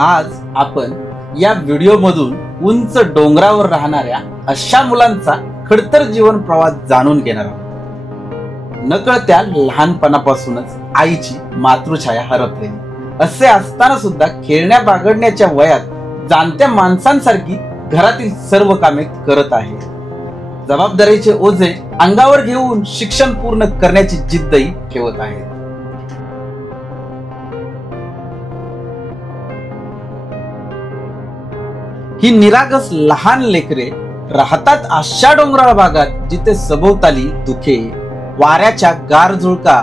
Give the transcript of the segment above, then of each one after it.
आज आपण या व्हिडिओमधून उंच डोंगरावर राहणाऱ्या अशा मुलांचा खडतर जीवन प्रवास जाणून घेणार आहोत। नकळत्या लहानपणापासूनच आईची मातृछाया हरपलेली असे असताना सुद्धा खेळण्या बागडण्याच्या वयात जाणत्या माणसांसारखी घरातील सर्व कामे करत आहे। जबाबदारीचे ओझे अंगावर घेऊन शिक्षण पूर्ण करण्याची जिद्दही ठेवत आहेत। ही निरागस लहान लेकरे राहतात अशा डोंगराळ भागात जिथे सभोवताली धुके, वाऱ्याच्या गार झुळका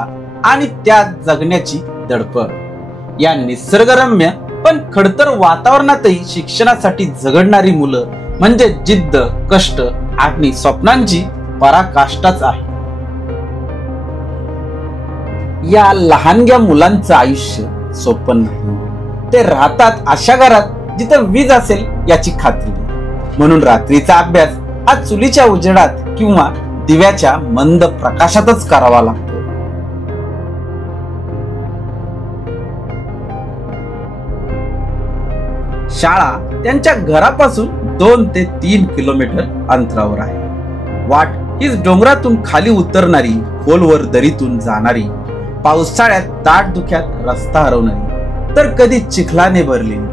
आणि त्यात जगण्याची धडपड। या निसर्गरम्य पण खडतर वातावरणातही शिक्षणासाठी झगडणारी मुलं म्हणजे जिद्द, कष्ट आणि स्वप्नांची पराकाष्ठाच आहे। या लहानग्या मुलांचं आयुष्य सोपं नाही। ते राहतात अशा घरात जिथे वीज असेल याची खात्री नाही, म्हणून रात्रीचा अभ्यास हा चुलीच्या उजेडात किंवा दिव्याच्या मंद प्रकाशातच करावा लागतो। शाळा त्यांच्या घरापासून 2 ते 3 किलोमीटर अंतरावर आहे। वाट ही डोंगरातून खाली उतरणारी, खोलवर दरीतून जाणारी, पावसाळ्यात दाट धुक्यात रस्ता हरवणारी, तर कधी चिखलाने भरलेली,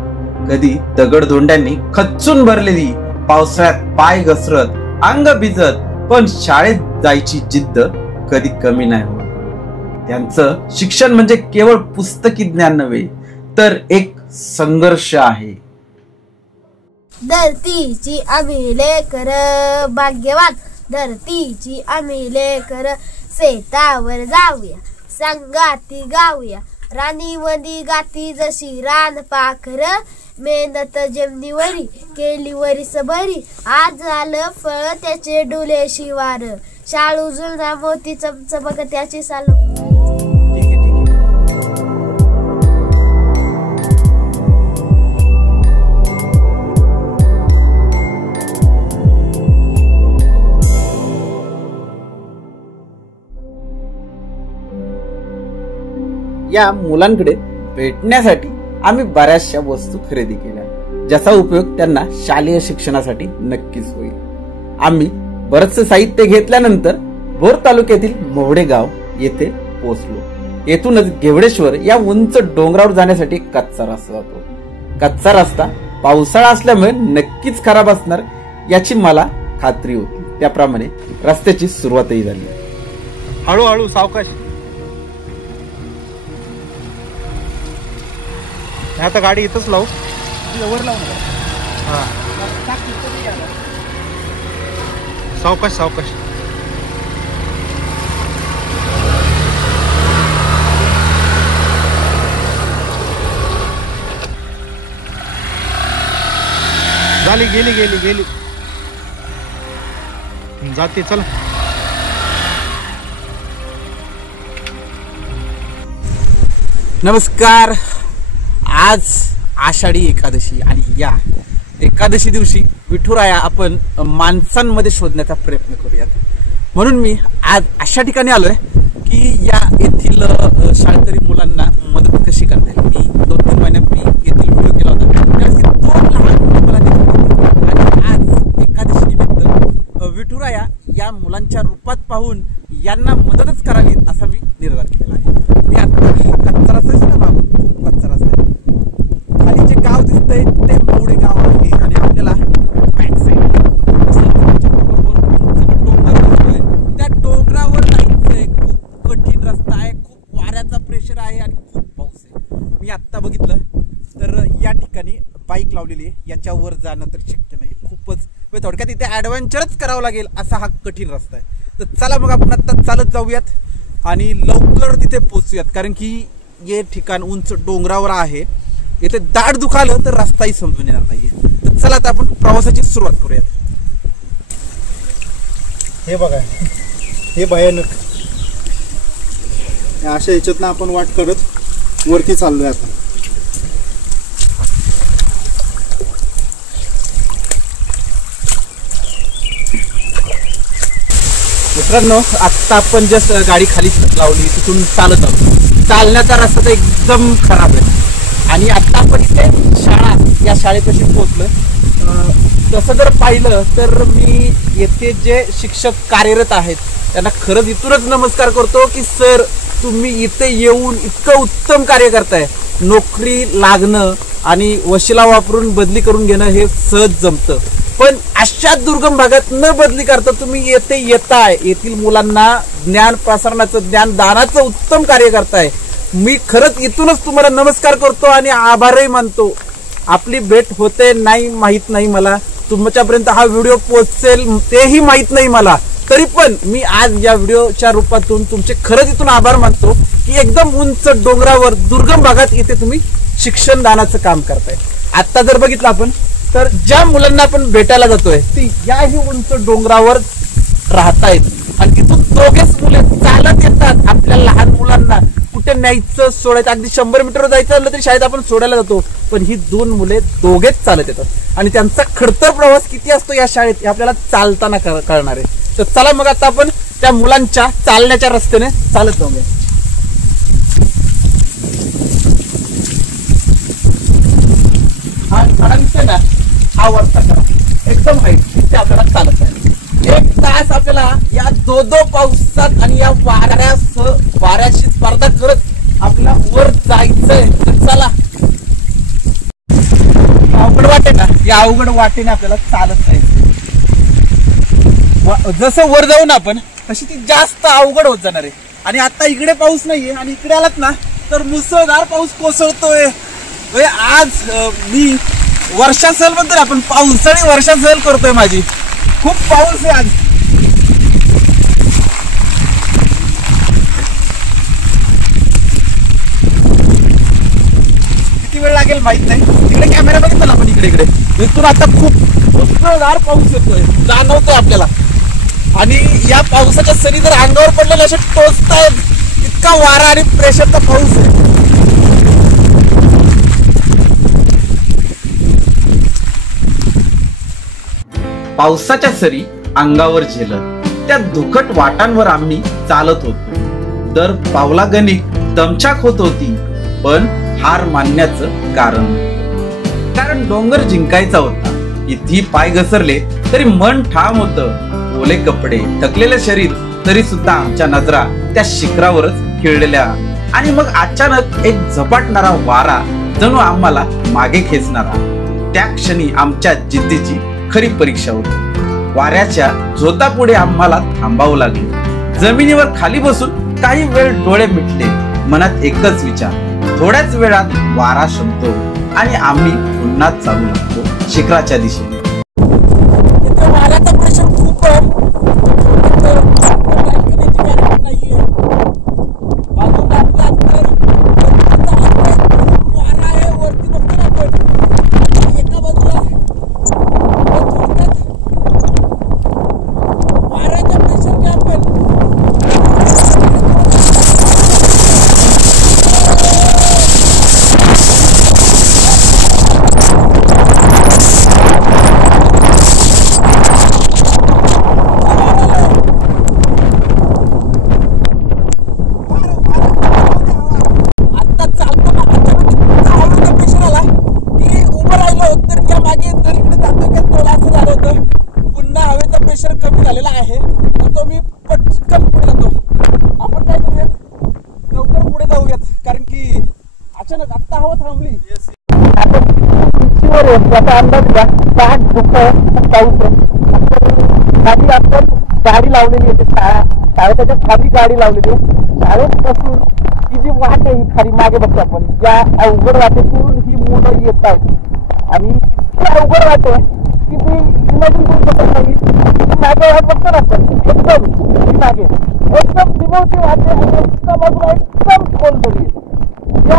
कधी दगडधोंड्यांनी खच्चून भरलेली, पावसाळ्यात पाय घसरत, अंग भिजत, पण शाळेत जायची जिद्द कधी कमी नाही होत। त्यांचं शिक्षण म्हणजे केवळ पुस्तकी ज्ञान नव्हे, तर एक संघर्ष आहे। धरतीची आम्ही लेकर भाग्यवान, धरतीची आम्ही लेकर शेतावर जाऊया, संगाती गाऊया, राणी मधी गाती जशी रान पाखर, मेहनत जमिनीवरी केली वरीस बरी, आज झालं फळ त्याचे डुले शिवार, शाळू जुळना मोती चमचमक त्याची साल। या मुलांकडे भेटण्यासाठी आम्ही बऱ्याचशा वस्तू खरेदी केल्या, ज्याचा उपयोग त्यांना शालेय शिक्षणासाठी नक्कीच होईल। आम्ही बरचसे साहित्य घेतल्यानंतर भोर तालुक्यातील मोवडे गाव येथे पोहोचलो। येथूनच घेवडेश्वर या उंच डोंगरावर जाण्यासाठी कच्चा रस्ता जातो। कच्चा रस्ता पावसाळा असल्यामुळे नक्कीच खराब असणार याची मला खात्री होती। त्याप्रमाणे रस्त्याची सुरुवातही झाली। हळूहळू सावकाश। आता गाडी इथंच लावू, वर लावू। हा, सावकाश सावकाश। झाली, गेली गेली गेली जाते, चला। नमस्कार। आज आषाढी एकादशी आणि या एकादशी दिवशी विठुराया आपण माणसांमध्ये शोधण्याचा प्रयत्न करूयात। म्हणून मी आज अशा ठिकाणी आलोय की या येथील शाळकरी मुलांना मदत कशी करता येईल। मी 2-3 महिन्यापूर्वी येथील व्हिडिओ केला होता, त्यावेळेस 2 लहान मुलं दिसली आणि आज एकादशी निमित्त विठुराया या मुलांच्या रूपात पाहून यांना मदतच करावी असा मी निर्धार केलेला आहे। मी आता कच्चा रस्ता ना मागून, खूप कच्चा रस्ता आहे। खाली जे गाव दिसतंय ते मोवडे गाव आहे आणि आपल्याला बॅक साईड डोंगर दिसतोय, त्या डोंगरावर जायचंय। खूप कठीण रस्ता आहे, खूप वाऱ्याचा प्रेशर आहे आणि खूप पाऊस आहे। मी आत्ता बघितलं तर या ठिकाणी बाईक लावलेली आहे, याच्यावर जाणं तर शक्य नाही, खूपच थोडक्यात इथे ऍडव्हेंचरच करावं लागेल असा हा कठीण रस्ता आहे। तर चला मग आपण आता चालत जाऊयात आणि लवकर तिथे पोहोचूयात, कारण की हे ठिकाण उंच डोंगरावर आहे। इथे दाट दुखालं तर रस्ताही समजून येणार नाहीये। तर चला आता आपण प्रवासाची सुरुवात करूयात। हे बघा, हे भयानक अशा ह्याच्यातनं आपण वाट करत वरती चाललोय आता। मित्रांनो, आता आपण जस्ट गाडी खाली लावली, तिथून चालत आलो। चालण्याचा रस्ता तर एकदम खराब आहे आणि आता आपण इथे शाळेपाशी पोहोचलोय. तसं जर पाहिलं तर मी येथे जे शिक्षक कार्यरत आहेत त्यांना खरंच इथूनच नमस्कार करतो की सर तुम्ही इथे येऊन इतकं उत्तम कार्य करताय. नोकरी लागणं आणि वशिला वापरून बदली करून घेणं हे सहज जमतं, पण अशा दुर्गम भागात न बदली करता तुम्ही येथे येताय, येथील मुलांना ज्ञान प्रसारणाचं ज्ञानदानाचं उत्तम कार्य करताय. मी खरंच इथूनच तुम्हाला नमस्कार करतो आणि आभारही मानतो. आपली भेट होते नाही माहित नाही, मला तुमच्यापर्यंत हा व्हिडिओ पोहोचेल तेही माहित नाही मला, तरी पण मी आज या व्हिडिओच्या रूपातून तुमचे खरंच इथून आभार मानतो की एकदम उंच डोंगरावर दुर्गम भागात इथे तुम्ही शिक्षण दानाचं काम करताय. आता जर बघितलं आपण तर ज्या मुलांना आपण भेटायला जातोय ती याही उंच डोंगरावर राहतायत आणि तिथून दोघेच मुले चालत येतात. आपल्या लहान मुलांना कुठे न्यायचं सोडायचं, अगदी 100 मीटर जायचं असलं तरी शाळेत आपण सोडायला जातो, पण ही 2 मुले दोघेच चालत येतात आणि त्यांचा खडतर प्रवास किती असतो या शाळेत हे आपल्याला चालताना कळणार आहे. तर चला मग आता आपण त्या मुलांच्या चालण्याच्या रस्त्याने चालत जाऊया. हा झाडा दिसतोय ना, हा वरचा करा एकदम हाईट, तिथे आपल्याला चालत आहे. 1 तास आपल्याला या दो पावसात आणि या वाऱ्याशी स्पर्धा करत आपल्याला वर जायचंय. तर चला, अवघड वाटे ना, या अवघड वाटेने आपल्याला चालत जायचं. जसं वर जाऊ ना आपण तशी ती जास्त अवघड होत जाणार आहे. आणि आता इकडे पाऊस नाहीये आणि इकडे आलात ना तर मुसळधार पाऊस कोसळतोय. आज मी वर्षा सहल बद्दल आपण पावसाळी वर्षा सहल करतोय माझी. खूप पाऊस आहे आज. किती वेळ लागेल माहित नाही. तिकडे कॅमेरा बघितला ना आपण, इकडे इथून आता खूप मुसळधार पाऊस येतोय, जाणवतोय आपल्याला. आणि या पावसाच्या सरी जर अंगावर पडलेल्या अशा टोचतायत, इतका वारा आणि प्रेशरचा पाऊस आहे. पावसाच्या सरी अंगावर झेलत त्या धुकट वाटांवर आम्ही चालत होतो. दर पावला गणिक दमछाक होत होती, पण हार मानण्याचं कारण डोंगर जिंकायचा होता. किती पाय घसरले तरी मन ठाम होतं. ओले कपडे, थकलेले शरीर, तरी सुद्धा आमच्या नजरा त्या शिखरावरच खिळलेल्या. आणि मग अचानक एक झपाटणारा वारा जणू आम्हाला मागे खेचणारा. त्या क्षणी आमच्या जिद्दीची खरी परीक्षा होती. वाऱ्याच्या झोतापुढे आम्हाला थांबावं लागलं. जमिनीवर खाली बसून काही वेळ डोळे मिटले. मनात एकच विचार, थोड्याच वेळात वारा शमतो आणि आम्ही पुन्हा चालू लागतो शिखराच्या दिशेने. वाऱ्याचा प्रेशर खूप कमी झालेला आहे, तर तो मी पटकन पुढे जातो. आपण काय करूयात, लवकर पुढे जाऊयात, कारण की अचानक आत्ता हवा थांबली. उंचीवर त्याचा अंदाज घ्या, पाच दुःख पाऊस खाली आपण गाडी लावलेली आहे. शाळेच्या खाली गाडी लावलेली आहे. शाळेपासून ही जी वाट आहे खाली मागे बघतो आपण, या अवघड वाटेतून ही मुलं येत आहेत आणि इतकी अवघड वाट आहे की ती इमॅजिन करू शकत नाही. मागे वाट बघतो ना आपण, एकदम मागे एकदम दिवशी वाटे आणि एका बाजूला एकदम खोल दरी आहे. या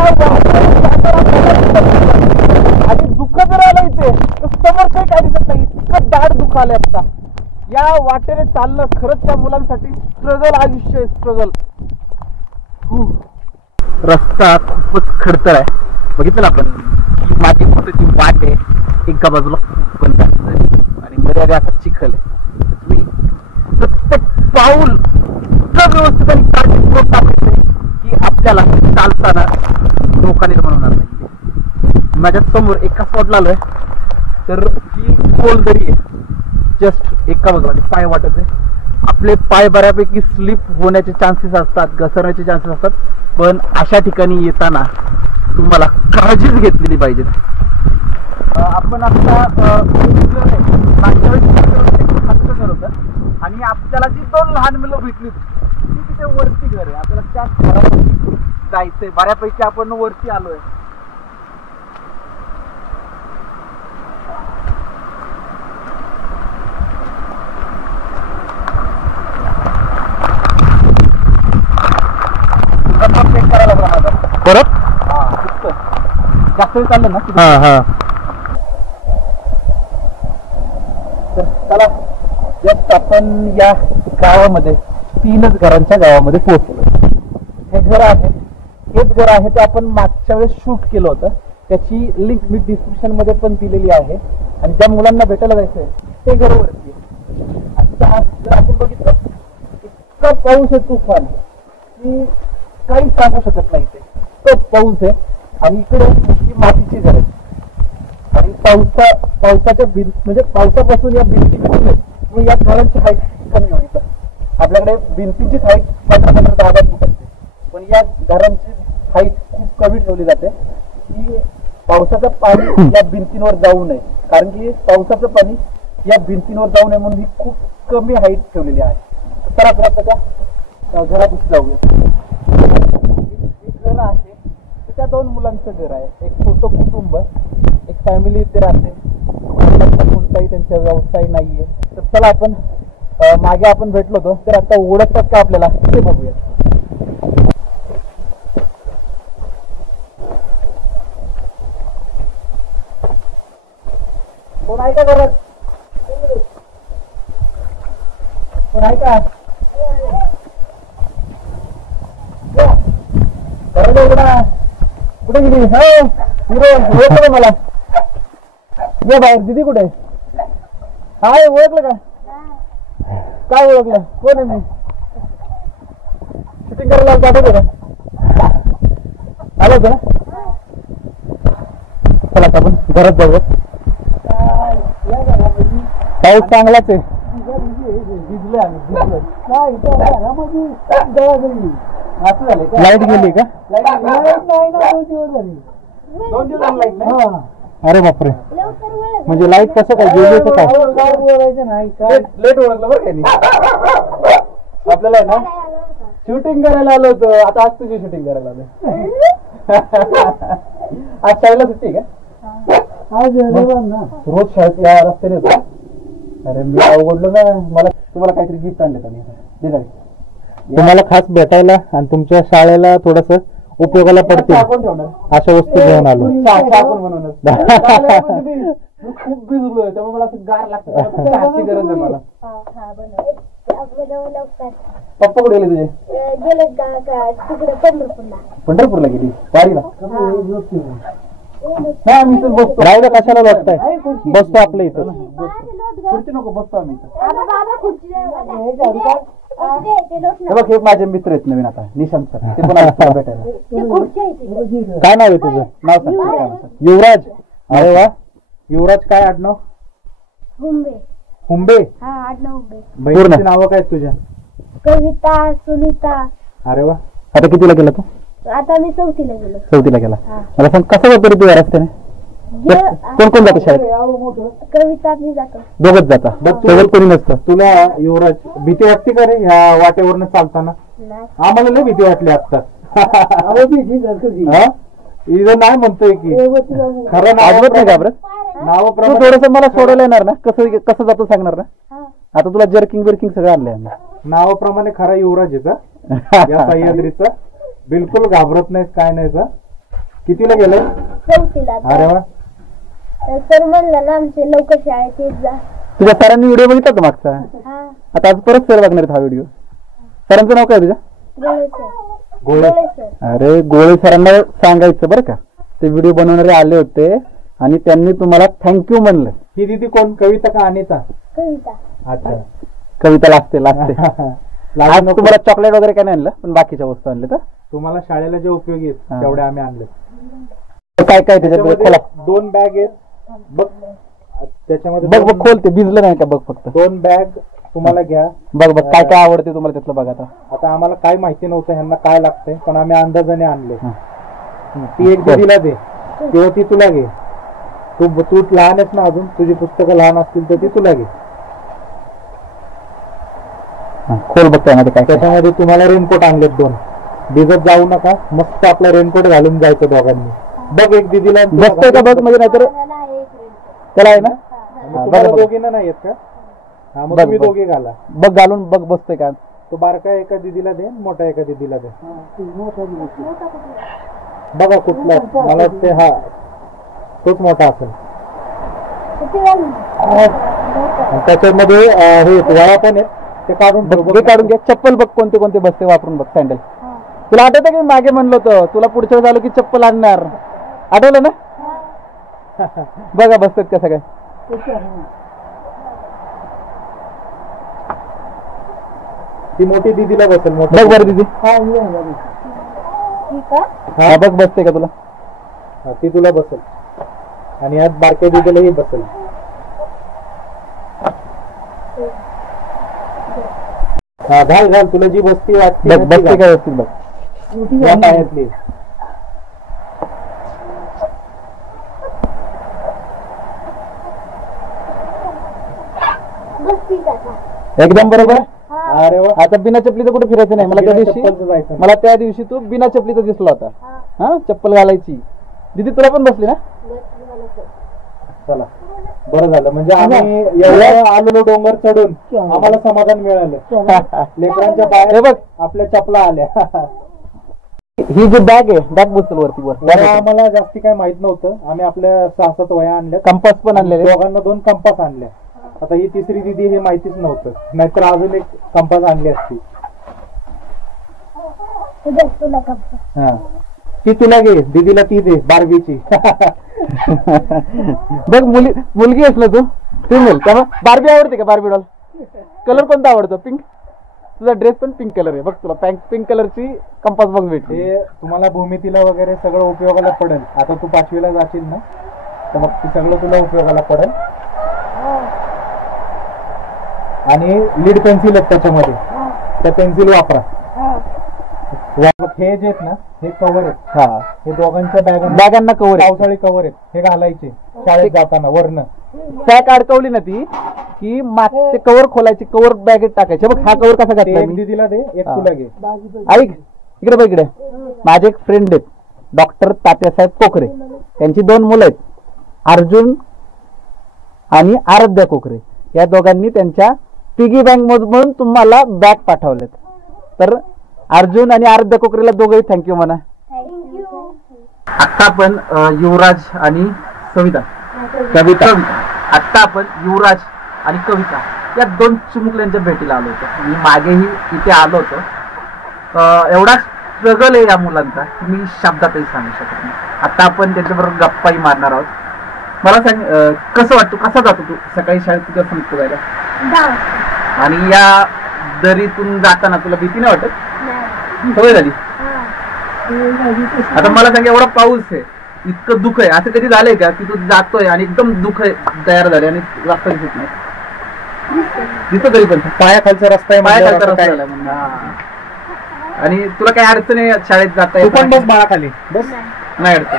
आणि दुःख जर आलं इथे तर समोर काही काय दिसत नाही, इतकं दाट दुःख आलंय आता. या वाटेने चालणं खरंच त्या मुलांसाठी स्ट्रगल, आयुष्य स्ट्रगल. रस्ता खूपच खडतर आहे. बघितलं ना आपण, माझी मोठी वाट आहे, एका बाजूला खूप बंद आणि मध्ये असा चिखल आहे. तुम्ही प्रत्येक पाऊल इतकं व्यवस्थित आणि काळजीपूर्वक टाकायचं की आपल्याला चालताना धोका निर्माण होणार नाही. माझ्या समोर एका स्पॉटला आलोय तर ही खोल दरी आहे. जस्ट एका बाजूला पाय वाटत आहे. आपले पाय बऱ्यापैकी स्लिप होण्याचे चान्सेस असतात, घसरण्याचे चान्सेस असतात, पण अशा ठिकाणी येताना तुम्हाला काळजीच घेतलेली पाहिजे. आपण आता मागच्या वेळेस घर होतं आणि आपल्याला जी 2 लहान मुलं भेटली ती तिथे वरती घर आहे. आपल्याला त्याच घरामध्ये जायचंय. बऱ्यापैकी आपण वरती आलोय. परत जास्त वेळ चाललं ना. तर चला जस्ट आपण या गावामध्ये 3च घरांच्या गावामध्ये पोहोचलो. हे घर आहे, हेच घर आहे ते आपण मागच्या वेळेस शूट केलं होतं. त्याची लिंक मी डिस्क्रिप्शन मध्ये पण दिलेली आहे. आणि ज्या मुलांना भेटायला जायचंय ते घर वरती. आता जर आपण बघितलं इतका पाऊस आहे तुफान की काही सांगू शकत नाही. ते पाऊस आहे आणि इकडे ही मातीची घर आहे आणि पावसाच्या म्हणजे पावसापासून या भिंती या घरांची हाईट कमी होईल. आपल्याकडे भिंतीची हाईट 15-10 फूट असते, पण या घरांची हाईट खूप कमी ठेवली जाते की पावसाचं पाणी या भिंतींवर जाऊ नये. कारण की पावसाचं पाणी या भिंतींवर जाऊ नये म्हणून ही खूप कमी हाईट ठेवलेली आहे. तर आपण त्या घरापाशी जाऊया. घर आहे त्या 2 मुलांचं घर आहे. एक छोटं कुटुंब, एक फॅमिली इथे राहते. कोणताही त्यांचा व्यवसाय नाहीये. तर चला आपण मागे आपण भेटलो होतो तर आता ओळखतात का आपल्याला ते बघूया. कोण आहे का घरात? कोण आहे का? कुठे गेली? ओळखलं मला. ये बाहेर. दीदी कुठे आहे? ओळखलं का? काय ओळखलं? कोण आहे? मी शूटिंग करायला पाठवतो का? आलं होतं ना. चला आपण घरात जाऊया. पाऊस चांगलाच आहे. भिजलोय आम्ही. असं झालंय का? लाईट गेली का? लाईट 2 दिवस झाली लाईट नाही. अरे बापरे. म्हणजे लाईट कसं काय गेली तर काय बोलायचं नाही. लेट ओळखलं बरं का? आपल्याला ना शूटिंग करायला आलो होतो. आता आज तुझी शूटिंग करायला आलो. आज शाळेला सुट्टी का? आज रोज शाळेत या रस्त्याने होतो. अरे मी आवडलो ना. मला तुम्हाला काहीतरी गिफ्ट आणले का? तुम्हाला खास भेटायला आणि तुमच्या शाळेला थोडस उपयोगाला पडते अशा वस्तू घेऊन आलो. खूप भिजलोय त्यामुळे मला असं गार लागतं. चहाची गरज आहे मला. पप्पा कुठे गेले तुझे? पंढरपूरला गेली वारीला. हा मी तर बसतो. राहिलं कशाला बसताय? बसतो आपल्या इथं. खुर्ची नको, बसतो आम्ही इथं. बघ हे माझे मित्र आहेत नवीन आता, निशांत सर. ते पण भेटायला. काय नाव आहे तुझं? नाव सांग. युवराज. अरे वा. युवराज काय आडनाव? हुंबे. बहिणीची नावं काय तुझ्या? कविता, सुनीता. अरे वा. आता कितीला गेला तू? आता मी 4थीला गेलो. 4थीला गेला. मला सांग कसं होतं रे तू या रस्त्याने? कोण कोण जातं शाळेत? कविता मी जातो. दोघच जाता? सोबत कोणी नसतं? तुला युवराज भीती वाटते का रे ह्या वाटेवरनं चालताना? आम्हाला लय भीती वाटली आता. इथं नाही म्हणतोय की खरं अजिबात नाही घाबरत. नावाप्रमाणे थोडस मला सोडायला येणार ना? कसं कसं जातो सांगणार ना? आता तुला जर्किंग बिर्किंग सगळं आणलंय. नावाप्रमाणे खरा युवराज येतं या सह्याद्रीचा. बिलकुल घाबरत नाहीस काय नाही. कितीला गेलाय? 4थीला. अरे वा. सर म्हणलं ना आमचे लवकर शाळेत येत जा. तुझ्या सरांनी व्हिडिओ बघितला का मागचा? आता आज परत सर बघणार हा व्हिडिओ. सरांचं नाव काय तुझ्या? गोळे. अरे गोळे सरांना सांगायचं बरं का, ते व्हिडिओ बनवणारे आले होते आणि त्यांनी तुम्हाला थँक्यू म्हणलं. ही दीदी कोण? कविता का अनिता? कविता. अच्छा. कविता लागते. आज तुम्हाला चॉकलेट वगैरे काय नाही आणलं, पण बाकीच्या वस्तू आणल्या. तर तुम्हाला शाळेला जे उपयोगी आहेत तेवढे आम्ही आणले. काय काय त्याच्यात खोला. 2 बॅग आहेत बघ त्याच्यामध्ये. बघ बघ खोल, ते भिजलं नाही का बघ फक्त. 2 बॅग तुम्हाला घ्या. बघ बघ काय काय आवडते तुम्हाला त्यातलं बघ. आता आम्हाला काय माहिती नव्हतं ह्यांना काय लागतंय, पण आम्ही अंदाजाने आणले. ती एक दीदीला दे किंवा ती तुला घे. तू लहान आहेस ना अजून, तुझी पुस्तकं लहान असतील तर ती तुला घे. खोल बघ त्यामध्ये काय. त्याच्यामध्ये तुम्हाला रेनकोट आणलेत 2. भिजत जाऊ नका, मस्त आपला रेनकोट घालून जायचं दोघांनी. बघ एक दीदीला बसतोय का बघ, म्हणजे नाहीतर त्याला आहे ना. तुम्हाला दोघींना नाही येत का? हा मग तुम्ही दोघे घाला. बघ घालून बघ बसतोय का. तो बारका एका दीदीला दे, मोठा एका दीदीला दे. बघा कुठला मला वाटते हा तोच मोठा असेल. त्याच्यामध्ये हे वळा पण आहे, ते काढून काढून घ्या. चप्पल बघ कोणते कोणते बसते वापरून बघ. सँडल तुला आठवतं की मागे म्हणलं होतं तुला पुढच्या वेळेस आलो की चप्पल आणणार, आठवलं ना. बघा बसतात का सगळ्या. ती मोठी दीदीला बसेल. बघ बरं दीदी. हा बघ बसते का तुला. ती तुला बसेल आणि यात बारक्या दीदीलाही बसेल. हा घाल घाल, तुला जी बसती वाटते बसते का व्यवस्थित बघ. या पायातली एकदम बरोबर. अरे वा. आता बिना चपलीचं कुठे फिरायचं नाही. मला त्या दिवशी तू बिना चपलीचा दिसला होता. हा चप्पल घालायची. दीदी तुला पण बसली ना. चला बरं झालं, म्हणजे आम्ही एवढं आलेलो डोंगर चढून आम्हाला समाधान मिळालं. लेकरांच्या बाहेर बघ आपल्या चपला आल्या. ही जी बॅग आहे बॅग बसल वरती वर. आम्हाला जास्ती काय माहित नव्हतं. आम्ही आपल्या 6-7 वया आणल्या. कंपास पण आणले, दोघांना 2 कंपास आणल्या. आता ही तिसरी दीदी हे माहितीच नव्हतं, नाहीतर अजून एक कंपास आणली असती. हा ती तुला घे, दीदीला ती दे बार्बीची. बघ मुलगी आहेस ना तू फिमेल, त्यामुळे बार्बी आवडते का. बार्बी डॉल कलर कोणता आवडतो. पिंक. तुझा ड्रेस पण पिंक कलर आहे. बघ तुला पिंक कलरची कंपास बघ भेटली. हे तुम्हाला भूमितीला वगैरे सगळं उपयोगाला पडेल. आता तू 5वीला जाशील ना, तर मग ते सगळं तुला उपयोगाला पडेल. आणि लीड पेन्सिल आहेत त्याच्यामध्ये, त्या पेन्सिल वापरा. हे जे आहेत ना हे कव्हर आहेत. हा हे दोघांच्या बॅगांना कव्हर, पावसाळी कव्हर आहेत. हे घालायचे शाळेत जाताना. वरनं पॅक अडकवली ना ती की मागचे कव्हर खोलायचे, कव्हर बॅगेत टाकायचे. बघ हा कव्हर कसा घातला. एक दीदीला दे, एक तुला घे. ऐक इकडे बघ इकडे. माझे एक फ्रेंड आहेत डॉक्टर तात्यासाहेब कोकरे. त्यांची 2 मुलं आहेत, अर्जुन आणि आराध्या कोकरे. या दोघांनी त्यांच्या पिगी बँक मधून तुम्हाला बॅग पाठवलेत. तर अर्जुन आणि आराध्या कोकरेला दोघंही थँक्यू म्हणा. आता आपण युवराज आणि कविता आता आपण युवराज आणि कविता या 2 चिमुकल्यांच्या भेटीला आलो होतो. मी मागेही इथे आलो होतो. एवढा स्ट्रगल आहे या मुलांचा की मी शब्दातही सांगू शकत नाही. आता आपण त्यांच्याबरोबर गप्पाही मारणार आहोत. मला सांग कसं वाटतं, कसा जातो तू सकाळी शाळेत, तुझ्या निघतो जायला. आणि या दरीतून जाताना तुला भीती नाही वाटत. सवय झाली. आता मला सांग एवढा पाऊस आहे, इतकं दुःख आहे, असं कधी झालंय का की तू जातोय आणि एकदम दुःख तयार झाले आणि रस्ता दिसत नाही. दिसतो तरी पण पायाखालचा रस्ता आहे, पायाखालचा रस्ता झाला आणि तुला काही अडचण आहे शाळेत जाता येत. पण बस बाळाखाली बस. नाही अडचण.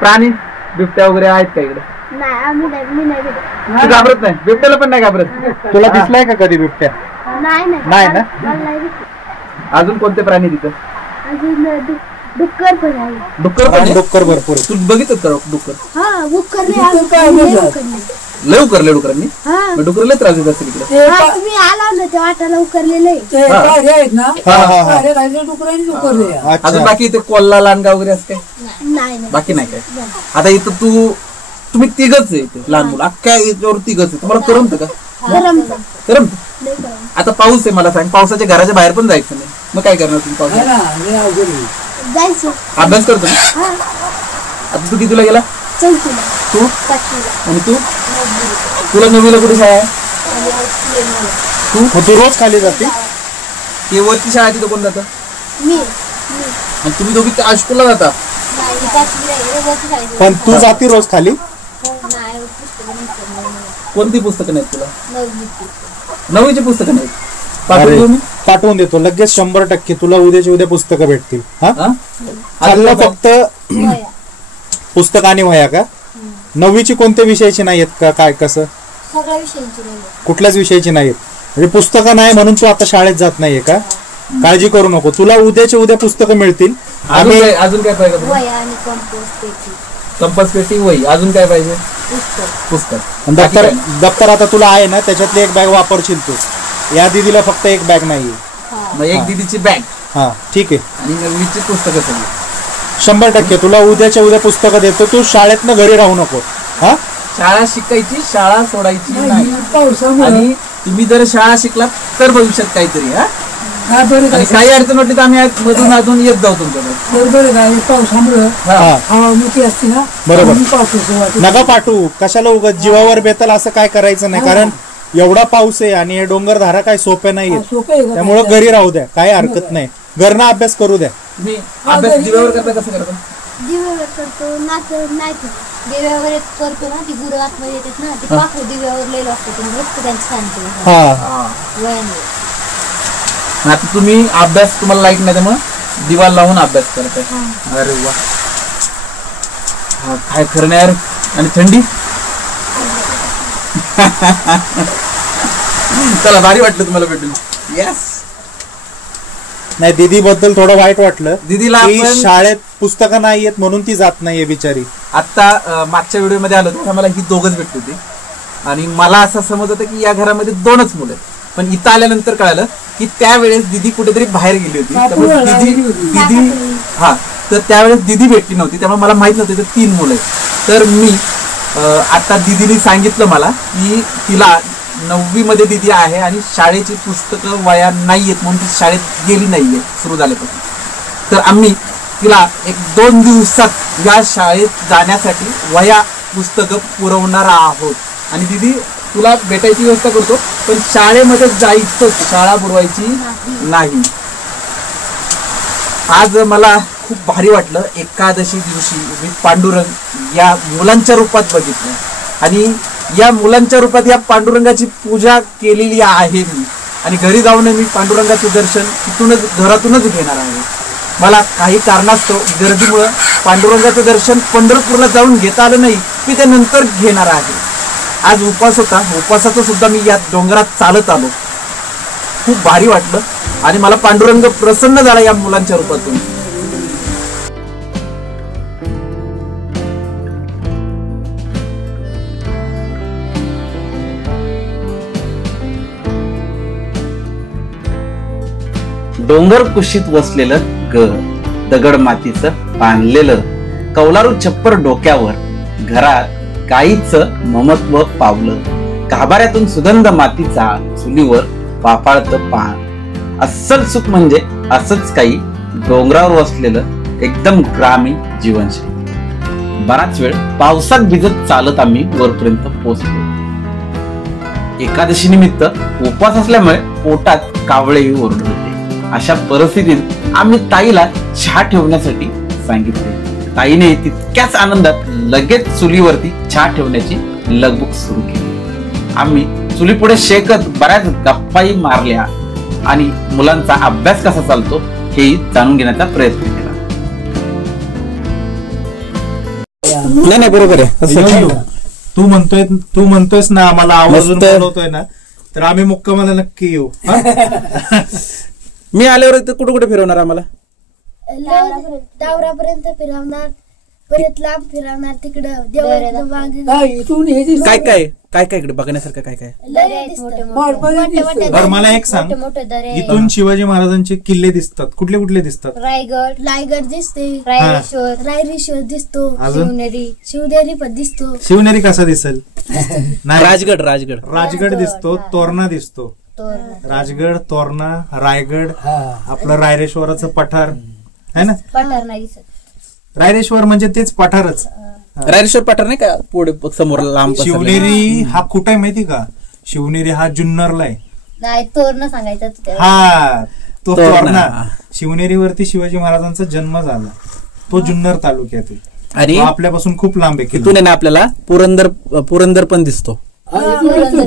प्राणी बिबट्या वगैरे आहेत का इकडे. तू घाबरत नाही बिबट्याला पण नाही घाबरत. तुला दिसलाय का कधी बिबट्या. नाही ना. अजून कोणते प्राणी तिथं. डुक्कर पण आहे. डुक्कर भरपूर. तू बघितलं का डुक्कर. लय उकरले डुकरांनी. डुकर लय त्रास देत असतील इकडे. तुम्ही आला ना त्या वाटाला उकरलेलं. अजून बाकी इथे कोल्हा लांडगा वगैरे असते नाही. बाकी नाही काय. आता इथं तुम्ही तिघच आहे इथे लहान मुलं अख्ख्या याच्यावर तिघच आहे. तुम्हाला करमत का. करमत. आता पाऊस आहे, मला सांग पावसाच्या घराच्या बाहेर पण जायचं नाही, मग काय करणार तुम्ही पावसाळ्यात. जायचं. अभ्यास करतो ना. आता तू कितीला गेला. तू आणि तुला 9वीला कुठे शाळा आहे. तू रोज खाली जाते. वरती शाळा तिथं कोण जातं. मी. आणि तुम्ही दोघी हायस्कूलला जाता. पण तू जाती रोज खाली? कोणती पुस्तकं नाहीत तुला? 9वीची पुस्तकं नाहीत? पाठवतो मी. पाठवून देतो लगेच 100% तुला उद्याच्या उद्या पुस्तकं भेटतील. हा चाललं फक्त पुस्तक आणि वह्या का? 9वीची कोणत्या विषयाची नाहीयेत का? काय कसं? सगळ्या विषयांची नाही, कुठल्याच विषयाची नाहीयेत म्हणजे पुस्तकं नाही म्हणून तू आता शाळेत जात नाहीये का? काळजी करू नको, तुला उद्याच्या उद्या पुस्तकं मिळतील. अजून काय पाहिजे? वह्या आणि कंपोस्ट पेटी. कंपास पेटी, वही, अजून काय पाहिजे? पुस्तक. दप्तर आता तुला आहे ना, त्याच्यातली एक बॅग वापरशील तू. या दीदीला फक्त एक बॅग नाहीये. मग एक दीदीची बॅग. हा ठीक आहे. आणि 9वीची पुस्तकं सगळी. 100% तुला उद्याच्या उद्या पुस्तकं देतो. तू शाळेतनं घरी राहू नको. हा शाळा शिकायची, शाळा सोडायची नाही. आणि तुम्ही जर शाळा शिकलात तर भविष्यात काहीतरी. आणि काही अडचण वाटली तर आम्ही मधून अजून येत जाऊ तुमच्याकडे. बरोबर. नका पाठवू, कशाला उगाच जीवावर बेतल असं काय करायचं नाही. कारण एवढा पाऊस आहे आणि हे डोंगरधारा काय सोपे नाहीये. त्यामुळे घरी राहू द्या, काही हरकत नाही. घरना अभ्यास करू द्या. तुम्ही अभ्यास दिव्यावर करता? कसं करता? दिव्यावर करतो ना, नाही दिव्यावर करतो ना. ती गुरु आतमध्ये येतात ना, ती पाखरू दिव्यावर लिहिलं असतं, त्यांचं सांगतो. आता तुम्ही अभ्यास, तुम्हाला लाईट नाही त्यामुळे दिवा लावून अभ्यास करताय. अरे वा, काय खरं नाही यार. आणि थंडी? चला, भारी वाटलं तुम्हाला भेटून. येस. नाही, दीदी बद्दल थोडं वाईट वाटलं. दीदीला शाळेत पुस्तकं नाही येत म्हणून ती जात नाहीये बिचारी. आता मागच्या व्हिडिओ मध्ये आलो तेव्हा मला ही दोघच भेटली होती आणि मला असं समजत होतं की या घरामध्ये 2च मुलं आहेत. पण इथं आल्यानंतर कळालं की त्यावेळेस दीदी कुठेतरी बाहेर गेली होती. त्यामुळे तर त्यावेळेस दीदी भेटली नव्हती. त्यामुळे मला माहित नव्हतं 3 मुलं आहेत. तर मी आता दीदीने सांगितलं मला की तिला 9वी मध्ये दीदी आहे आणि शाळेची पुस्तकं वया नाहीयेत म्हणून ती शाळेत गेली नाहीये सुरू झाल्यापासून. तर आम्ही तिला 1-2 दिवसात या शाळेत जाण्यासाठी वया पुस्तकं पुरवणार आहोत. आणि दीदी तुला भेटायची व्यवस्था करतो, पण शाळेमध्ये जायचं, शाळा बुडवायची नाही. आज मला खूप भारी वाटलं. एकादशी दिवशी मी पांडुरंग या मुलांच्या रूपात बघितलं आणि या मुलांच्या रूपात या पांडुरंगाची पूजा केलेली आहे मी. आणि घरी जाऊन मी पांडुरंगाचं दर्शन तिथूनच, घरातूनच घेणार आहे. मला काही कारणास्तव गर्दीमुळं पांडुरंगाचं दर्शन पंढरपूरला जाऊन घेता आलं नाही. मी ते नंतर घेणार आहे. आज उपवास होता, उपवासाचं सुद्धा मी या डोंगरात चालत आलो. खूप भारी वाटलं आणि मला पांडुरंग प्रसन्न झाला या मुलांच्या रूपातून. डोंगर कुशीत वसलेलं घर, दगड मातीचं बांधलेलं कौलारू छप्पर डोक्यावर, घरात गाईचं ममत्व पावलं, गाभाऱ्यातून सुगंध मातीचा, चुलीवर पापाळतं पान. अस्सल सुख म्हणजे असंच काही डोंगरावर वसलेलं एकदम ग्रामीण जीवनशैली. बराच वेळ पावसात भिजत चालत आम्ही वरपर्यंत पोहोचलो. एकादशी निमित्त उपवास असल्यामुळे पोटात कावळेही ओरडत होते. अशा परिस्थितीत आम्ही ताईला चहा ठेवण्यासाठी सांगितले. ताईने तितक्याच आनंदात लगेच चुलीवरती चहा ठेवण्याची लगबग सुरू केली. आम्ही चुलीपुढे शेकत बऱ्याच गप्पाही मारल्या आणि मुलांचा अभ्यास कसा चालतो हेही जाणून घेण्याचा प्रयत्न केला. नाही बरोबर आहे. तू म्हणतोयस ना आम्हाला आवर्जून बोलवतोय ना, तर आम्ही मुक्कामाला नक्की येऊ. मी आल्यावर कुठे कुठे फिरवणार आम्हाला? डावरापर्यंत फिरवणार, परत लांब फिरवणार, तिकडं काय काय काय काय इकडे बघण्यासारखं काय काय? बरं मला एक सांग, इथून शिवाजी महाराजांचे किल्ले दिसतात, कुठले कुठले दिसतात? रायगड दिसते, रायरेश्वर दिसतो, शिवनेरी पण दिसतो. शिवनेरी कसा दिसेल? राजगड दिसतो, तोरणा दिसतो. राजगड, तोरणा, रायगड, आपलं रायरेश्वराचं पठार आहे ना? पठार नाही दिसत. रायरेश्वर म्हणजे तेच पठारच. रायरेश्वर पठार नाही का पुढे समोर लांब? शिवनेरी हा कुठे आहे माहिती का? शिवनेरी हा जुन्नरला आहे. नाही, तोरणा सांगायचं. हा तो तोरणा. शिवनेरीवरती शिवाजी महाराजांचा जन्म झाला. तो जुन्नर तालुक्यात आहे आणि तो आपल्यापासून खूप लांब आहे. तिथून आहे ना आपल्याला पुरंदर पण दिसतो.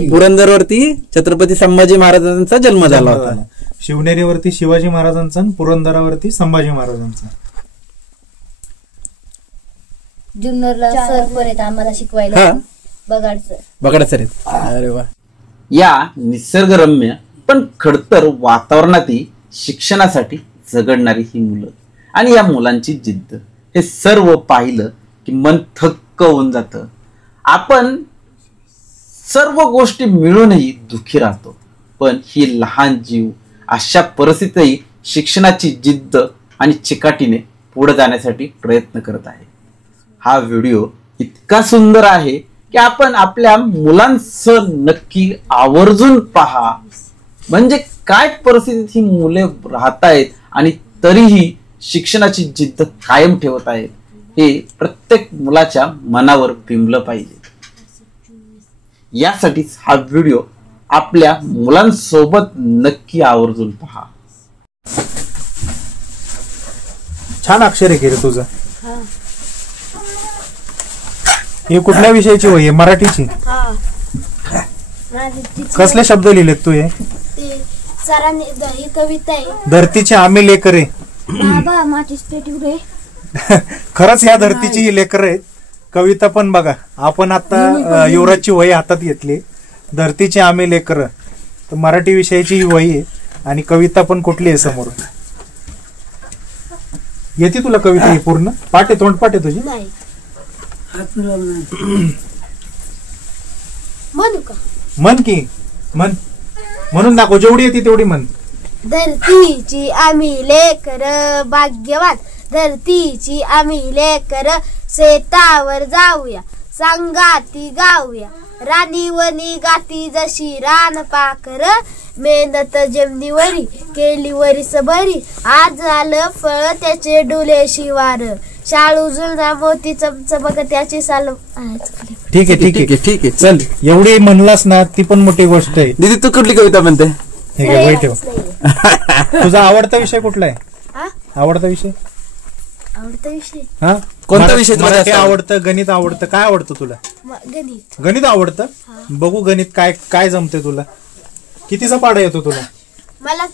पुरंदरवरती छत्रपती संभाजी महाराजांचा जन्म झाला होता. शिवनेरीवरती शिवाजी महाराजांचा आणि पुरंदरावरती संभाजी महाराजांचा. जुन्नरला सर पण येत आम्हाला शिकवायला. बगाड सर आहेत. अरे वा. या निसर्गरम्य पण खडतर वातावरणातही शिक्षणासाठी झगडणारी ही मुलं आणि या मुलांची जिद्द हे सर्व पाहिलं की मन थक्क होऊन जातं. आपण सर्व गोष्टी मिळूनही दुःखी राहतो, पण ही लहान जीव अशा परिस्थितीतही शिक्षणाची जिद्द आणि चिकाटीने पुढे जाण्यासाठी प्रयत्न करत आहे. हा व्हिडिओ इतका सुंदर आहे की आपण आपल्या मुलांसह नक्की आवर्जून पहा. म्हणजे काय परिस्थितीत ही मुले राहतायत आणि तरीही शिक्षणाची जिद्द कायम ठेवत आहेत हे प्रत्येक मुलाच्या मनावर बिंबलं पाहिजे. यासाठीच हा व्हिडिओ आपल्या मुलांसोबत नक्की आवर्जून पहा. छान अक्षर आहे की रे तुझं. हे कुठल्या विषयाची वही आहे? मराठीची. कसले शब्द लिहिलेत तू? हे कविता आहे. धरतीचे आम्ही लेकर आहे. बाबा माझी स्टेटिव्ह आहे. खरंच या धरतीची लेकर आहेत. कविता पण बघा, आपण आता युवराजची वही हातात घेतली. धरतीचे आम्ही लेकर, तर मराठी विषयाची ही वही आहे. आणि कविता पण कुठली आहे समोर? येते तुला कविता ही पूर्ण? पाठ आहे, तोंड पाठ आहे तुझी? म्हणू का? मन की मन म्हणून दाखव, जेवढी येते तेवढी मन. धरतीची आम्ही लेकर भाग्यवान, धरतीची आम्ही लेकर शेतावर जाऊया, संगाती गाऊया, राणी वनी गाती जशी रान पाकर, मेहनत जमनीवरी केली वरीस बरी, आज आलं फळ त्याचे डुले शिवार, शाळू जुळना मोती चमचमक त्याची साल. ठीक आहे ठीक आहे ठीक आहे, चल एवढी म्हणलास ना ती पण मोठी गोष्ट आहे. दीदी तू कुठली कविता म्हणते? ठीक आहे, वही ठेव. तुझा आवडता विषय कुठला आहे? आवडता विषय? आवडता विषय हा कोणता विषय तुला? मराठी आवडतं, गणित आवडतं, काय आवडतं तुला? गणित. गणित आवडतं. बघू गणित काय काय जमते तुला? कितीचा पाढा येतो तुला? मला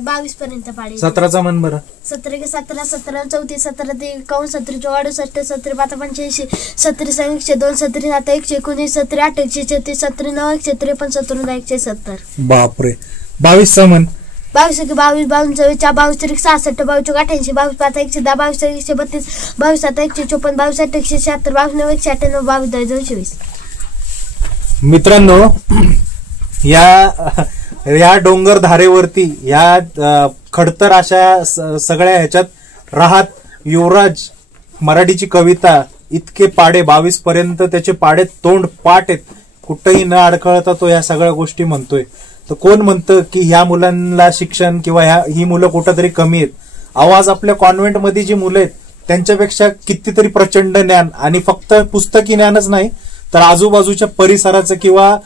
22 पर्यंत पाडे. 17चा म्हण बरं. 17 17 17 34 17 51 17 64 17 5 85 17 6 102 17 7 119 17 8 136 17 9 153 17 9 170. बापरे, 22चा म्हण. 22 22 22 22 66 22 88 22 5 110 22 132 22 7 154 22 8 176 22 9 198 22 220. मित्रांनो, या डोंगर धारेवरती या खडतर अशा सगळ्या ह्याच्यात राहत युवराज मराठीची कविता इतके पाडे 22 पर्यंत त्याचे पाडे तोंड पाठ आहेत, कुठेही न अडखळता तो या सगळ्या गोष्टी म्हणतोय. तर कोण म्हणतं की ह्या मुलांना शिक्षण किंवा ही मुलं कुठंतरी कमी आहेत? आवाज आपल्या कॉन्व्हेंटमध्ये जी मुलं आहेत त्यांच्यापेक्षा कितीतरी प्रचंड ज्ञान, आणि फक्त पुस्तकी ज्ञानच नाही तर आजूबाजूच्या परिसराचं किंवा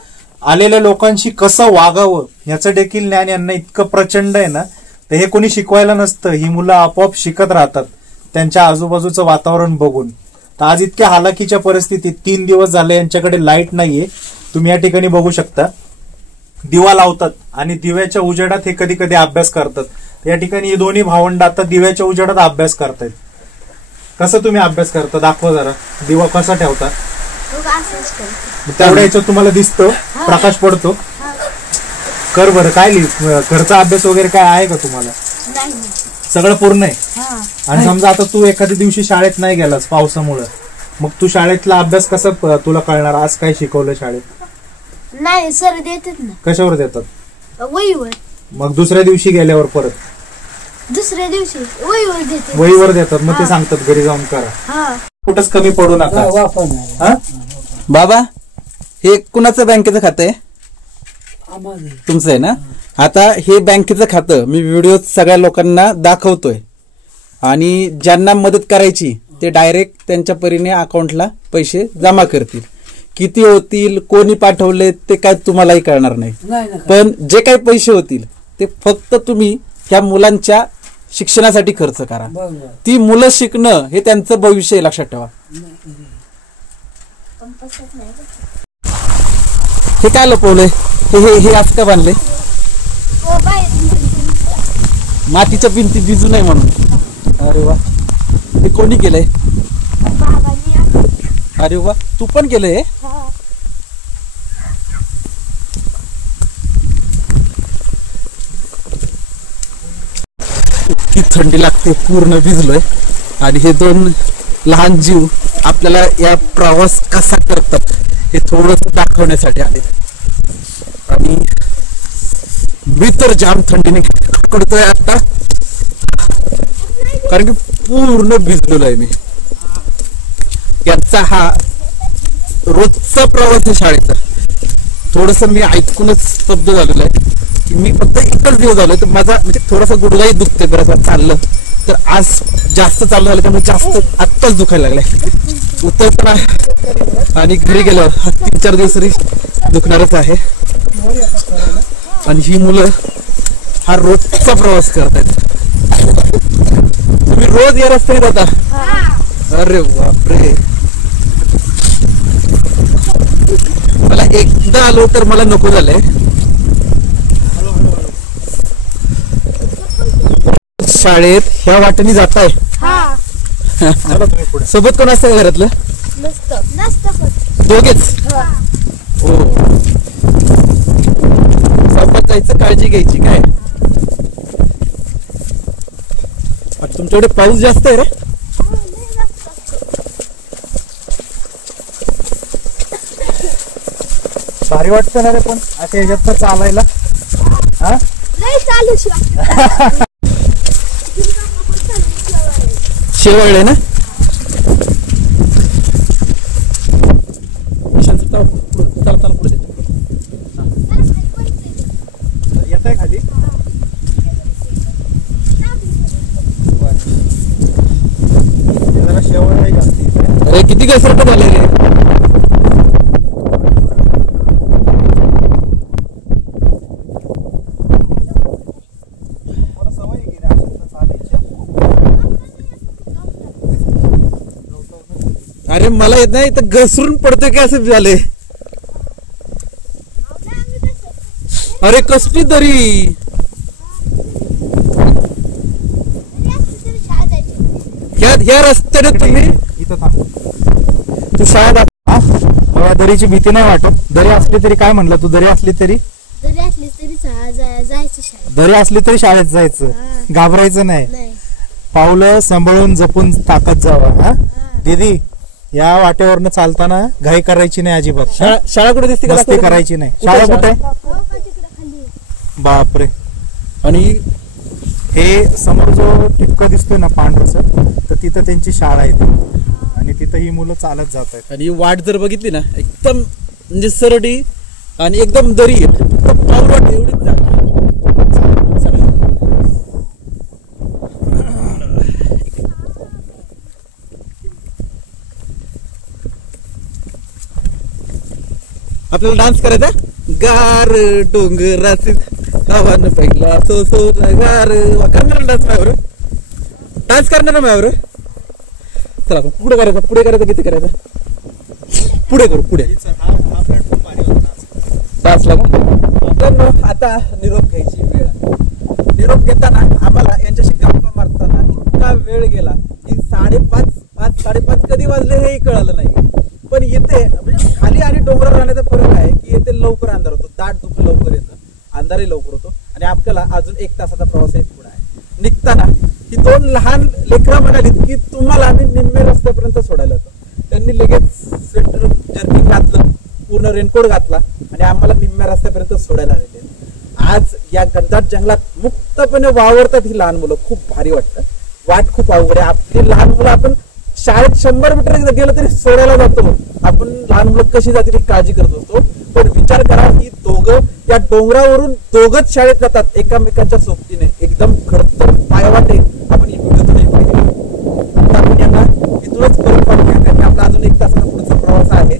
आलेल्या लोकांशी कसं वागावं याचं देखील ज्ञान यांना इतकं प्रचंड आहे ना, तर हे कोणी शिकवायला नसतं. ही मुलं आपोआप शिकत राहतात त्यांच्या आजूबाजूचं वातावरण बघून. तर आज इतक्या हालाकीच्या परिस्थितीत 3 दिवस झाले यांच्याकडे लाईट नाहीये. तुम्ही या ठिकाणी बघू शकता, दिवा लावतात आणि दिव्याच्या उजेडात हे कधी कधी अभ्यास करतात. या ठिकाणी हे दोन्ही भावंड आता दिव्याच्या उजेडात अभ्यास करतायत. कसं तुम्ही अभ्यास करता? दाखवा जरा. दिवा कसा ठेवता? तेवढ्या याच्यात तुम्हाला दिसतो प्रकाश पडतो. कर बरं, काय घरचा अभ्यास वगैरे काय आहे का तुम्हाला? सगळं पूर्ण आहे. आणि समजा आता तू एखाद्या दिवशी शाळेत नाही गेलास पावसामुळे, मग तू शाळेतला अभ्यास कसा तुला कळणार? आज काय शिकवलं शाळेत? नाही सर देतात ना. कशावर देतात? वहीवर. मग दुसऱ्या दिवशी गेल्यावर परत दुसऱ्या दिवशी वहीवर देतात. वहीवर देतात, मग ते सांगतात घरी जाऊन करा. कुठंच कमी पडू नका. बाबा, हे कुणाचं बँकेचं खातं आहे? तुमचं आहे ना? आता हे बँकेचं खातं मी व्हिडिओ सगळ्या लोकांना दाखवतोय, आणि ज्यांना मदत करायची ते डायरेक्ट त्यांच्या परीने अकाउंटला पैसे जमा करतील. किती होतील, कोणी पाठवले ते काय तुम्हालाही कळणार नाही. पण जे काही पैसे होतील ते फक्त तुम्ही ह्या मुलांच्या शिक्षणासाठी खर्च करा. ती मुलं शिकणं हे त्यांचं भविष्य आहे, लक्षात ठेवा. हे काय लपवलंय? हे असं का बांधले? मातीच्या भिंती भिजू नये म्हणून. अरे वा, हे कोणी केलंय? अरे वा, तू पण केलंय? इतकी थंडी लागते, पूर्ण भिजलोय. आणि हे दोन लहान जीव आपल्याला या प्रवास कसा करतात हे थोडस दाखवण्यासाठी आले. आणि मी तर जाम थंडीने कडतोय आता, कारण की पूर्ण भिजलेलो आहे मी. यांचा हा रोजचा प्रवास आहे शाळेचा. थोडस मी ऐकूनच स्तब्ध झालेलो आहे की मी फक्त एकच दिवस झालोय तर माझा म्हणजे थोडासा गुडघाही दुखते जर असं चाललं तर. आज जास्त चालू झालं त्यामुळे जास्त आत्ताच दुखायला लागलाय. उतरताना आणि घरी गेल्यावर 3-4 दिवस तरी दुखणारच आहे. आणि ही मुलं हा रोजचा प्रवास करतायत. तुम्ही रोज या रस्त्याने जाता? अरे बापरे, मला एकदा आलो तर मला नको झालंय. शाळेत ह्या वाटेने जाताय? सोबत कोण असतं घरातलं? दोघेच? हो, सोबत जायचं, काळजी घ्यायची. काय तुमच्याकडे पाऊस जास्त आहे रे? भारी वाटतं ना रे पण अशा ह्याच्यात चालायला. हा, शेवळले ना? येत आहे खाली. जरा शेवळ नाही जास्ती. अरे किती घसरत झाले रे. अरे मला येत नाही तर घसरून पडतोय की असं झाले. अरे कसली दरी. ह्या रस्त्याने तुम्ही इथं थांब. तू शाळेत मला दरीची भीती नाही वाटत? दरी असली तरी काय म्हणलं तू? दरी असली तरी दरी असली तरी शाळेत जायचं, घाबरायचं नाही. पावलं सांभाळून जपून टाकत जावं. हा दीदी, या वाटेवरनं चालताना घाई करायची नाही अजिबात. शाळा कुठे दिसते? मस्ती करायची नाही. शाळा कुठे? बापरे. आणि हे समोर जो टिपका दिसतोय ना पांढरसर, तर तिथं त्यांची शाळा आहे आणि तिथं ही मुलं चालत जात आहेत. आणि वाट जर बघितली ना एकदम म्हणजे सरडी आणि एकदम दरी आहे. पावलं एवढीच जागा. आपल्याला डान्स करायचा. गार डोंगराची हवान पहिला सो सो गार. करणार डान्स माझ्यावर? डान्स करणार ना माझ्यावर? चला पुढे करायचा, पुढे करायचा, किती करायचा? पुढे करू, पुढे डान्सला का? आता निरोप घ्यायची वेळ. निरोप घेताना आम्हाला यांच्याशी गप्पा मारताना इतका वेळ गेला की 5:30 कधी वाजले हेही कळालं नाही. पण येते म्हणजे खाली आणि डोंगरावर राहण्याचा फरक आहे की येथे लवकर अंधार होतो, दाट धुकं लवकर येतं, अंधारही लवकर होतो. आणि आपल्याला अजून 1 तासाचा प्रवास आहे पुढे आहे. निघताना ही 2 लहान लेकरं म्हणालीत की तुम्हाला आम्ही निम्मे रस्त्यापर्यंत सोडायला होतो. त्यांनी लगेच स्वेटर जर्किंग घातलं, पूर्ण रेनकोट घातला आणि आम्हाला निम्म्या रस्त्यापर्यंत सोडायला आलेले. आज या घनदाट जंगलात मुक्तपणे वावरतात ही लहान मुलं. खूप भारी वाटतं. वाट खूप अवघड आहे. आपली लहान मुलं आपण शाळेत 100 मीटर गेलं तरी सोडायला जातो. आपण लहान मुलं कशी जातील ही काळजी करत असतो. पण विचार करा की दोघं या डोंगरावरून दोघंच शाळेत जातात एकामेकांच्या सोबतीने. एकदम खडतर पायवाटे आपण ही व्हिडिओ नाही पाहिजे. आता आपण यांना इथूनच परत पाठवूया कारण आपला अजून 1 तासाचा पुढचा प्रवास आहे.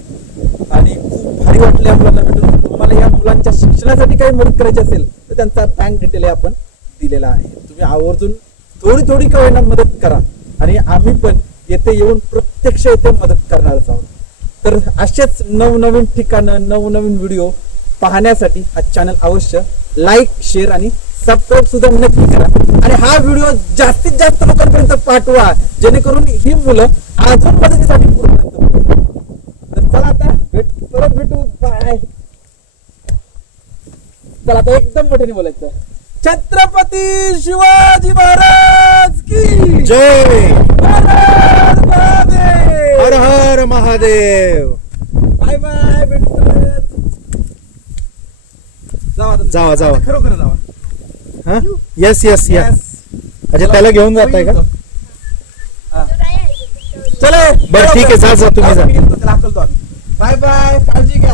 आणि खूप भारी वाटले आपल्याला भेटून. तुम्हाला या मुलांच्या शिक्षणासाठी काही मदत करायची असेल तर त्यांचा बँक डिटेल आपण दिलेला आहे. तुम्ही आवर्जून थोडी थोडी का होईना मदत करा आणि आम्ही पण येथे येऊन प्रत्यक्ष येथे मदत करणारच आहोत. तर असेच नवनवीन ठिकाणं नवनवीन व्हिडिओ पाहण्यासाठी हा चॅनल अवश्य लाईक शेअर आणि सबस्क्राईब सुद्धा नक्की करा आणि हा व्हिडिओ जास्तीत जास्त लोकांपर्यंत पाठवा जेणेकरून ही मुलं अजून मदतीसाठी पूर्णपर्यंत पोहोचतील. तर चला आता परत भेटू. बाय. चला आता एकदम मोठ्याने बोलायचं. छत्रपती शिवाजी महाराज की जय. हर हर महादेव. हर हर महादेव. Bye bye. भेटू. जावा जावा. खरोखर जावा. हा येस येस या. अच्छा त्याला घेऊन जाताय का? चलो बरं ठीक आहे जा जा तुम्ही जा. Bye bye. काळजी घ्या.